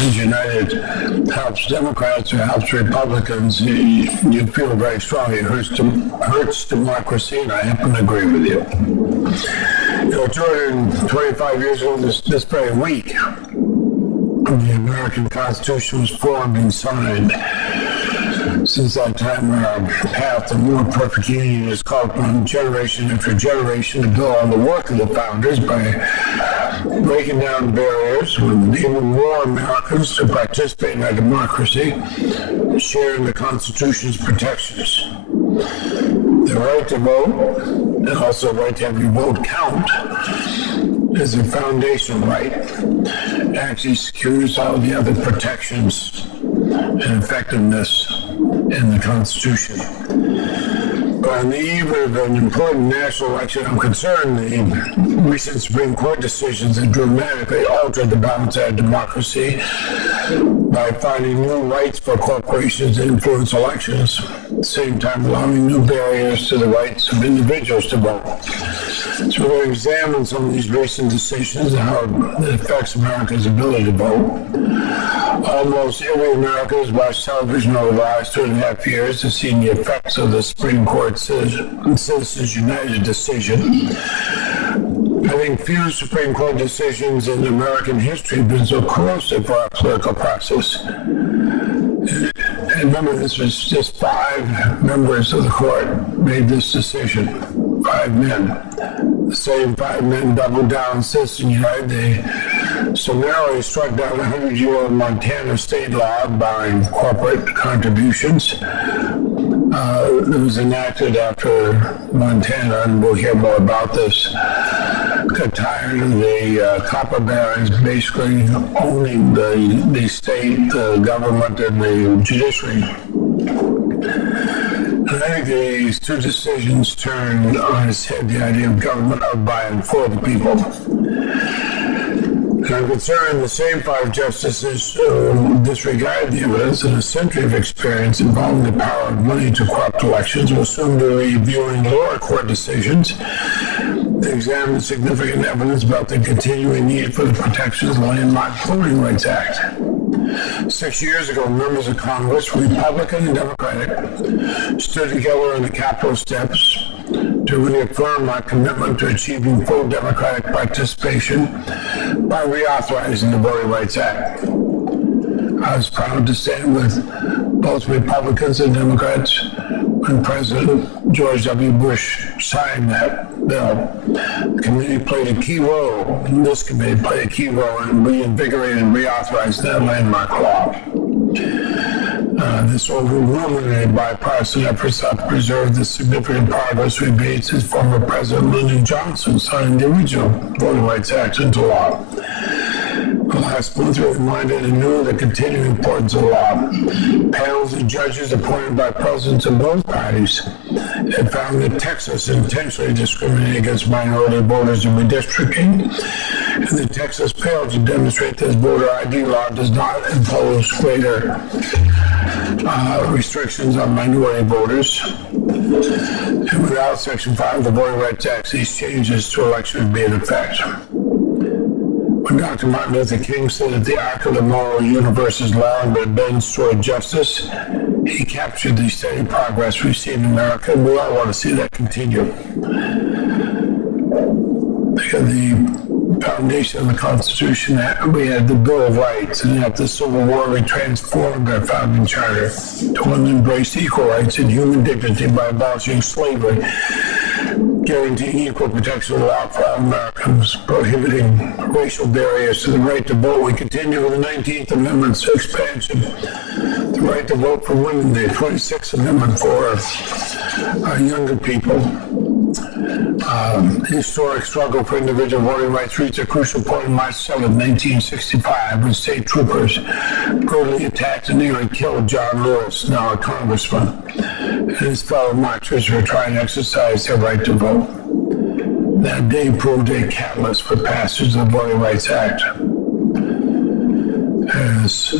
Citizens United helps Democrats or helps Republicans, you feel very strongly it hurts democracy, and I happen to agree with you. 225 years ago this very week, the American Constitution was formed and signed. Since that time, our path to more perfect union is called upon generation after generation to build on the work of the founders by breaking down barriers and enabling more Americans to participate in our democracy, sharing the Constitution's protections. The right to vote, and also the right to have your vote count, is a foundational right. It actually secures all the other protections and effectiveness in the Constitution. But on the eve of an important national election, I'm concerned the recent Supreme Court decisions have dramatically altered the balance of our democracy by finding new rights for corporations to influence elections, at the same time allowing new barriers to the rights of individuals to vote. So we're going to examine some of these recent decisions and how it affects America's ability to vote. Almost every American has watched television over the last 2.5 years to see the effects of the Supreme Court Citizens United decision. I think few Supreme Court decisions in American history have been so corrosive for our political process. And remember, this was just 5 members of the court made this decision. 5 men. The same 5 men doubled down Citizens United. They summarily struck down a 100-year-old Montana state law barring corporate contributions. It was enacted after Montana, and we'll hear more about this, got tired of the copper barons basically owning the state, the government, and the judiciary. And I think these two decisions turn on its head the idea of government of, by, and for the people. And I'm concerned the same 5 justices disregard the evidence and a century of experience involving the power of money to corrupt elections will soon be reviewing lower court decisions. They examine significant evidence about the continuing need for the protections of the Landmark Voting Rights Act. 6 years ago, members of Congress, Republican and Democratic, stood together on the Capitol steps to reaffirm our commitment to achieving full Democratic participation by reauthorizing the Voting Rights Act. I was proud to stand with both Republicans and Democrats when President George W. Bush signed that bill. The committee played a key role, this committee played a key role in reinvigorating and reauthorizing that landmark law. This overwhelmingly bipartisan efforts to preserve the significant progress we made since former President Lyndon Johnson signed the original Voting Rights Act into law. Last month, we reminded anew the continuing importance of the law. Panels of judges appointed by presidents of both parties have found that Texas intentionally discriminated against minority voters in redistricting, and that Texas failed to demonstrate that voter ID law does not impose greater restrictions on minority voters. And without Section 5 of the Voting Rights Act, these changes to elections would be in effect. When Dr. Martin Luther King said that the arc of the moral universe is long but bends toward justice, he captured the steady progress we see in America, and we all want to see that continue. The foundation of the Constitution, we had the Bill of Rights, and after the Civil War, we transformed our founding charter to one that embraced equal rights and human dignity by abolishing slavery, guaranteeing equal protection of the law for all Americans, prohibiting racial barriers to the right to vote. We continue with the 19th Amendment's expansion, the right to vote for women, the 26th Amendment for younger people. The historic struggle for individual voting rights reached a crucial point on March 7, 1965, when state troopers brutally attacked and nearly killed John Lewis, now a congressman, and his fellow marchers who were trying to exercise their right to vote. That day proved a catalyst for passage of the Voting Rights Act. As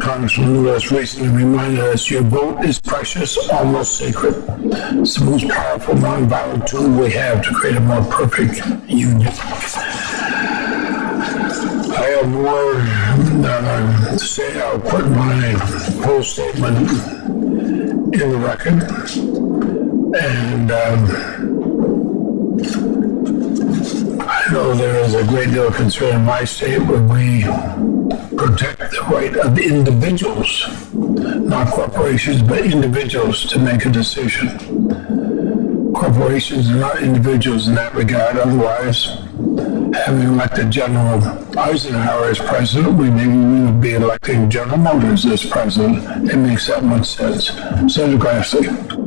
Congressman Lewis recently reminded us, your vote is precious, almost sacred. It's the most powerful nonviolent tool we have to create a more perfect union. I have more to say, I'll put my whole statement in the record. And I know there is a great deal of concern in my state when we protect the right of individuals, not corporations, but individuals to make a decision. Corporations are not individuals in that regard. Otherwise, having elected General Eisenhower as president, we would be electing General Motors as president. It makes that much sense. Senator Grassley.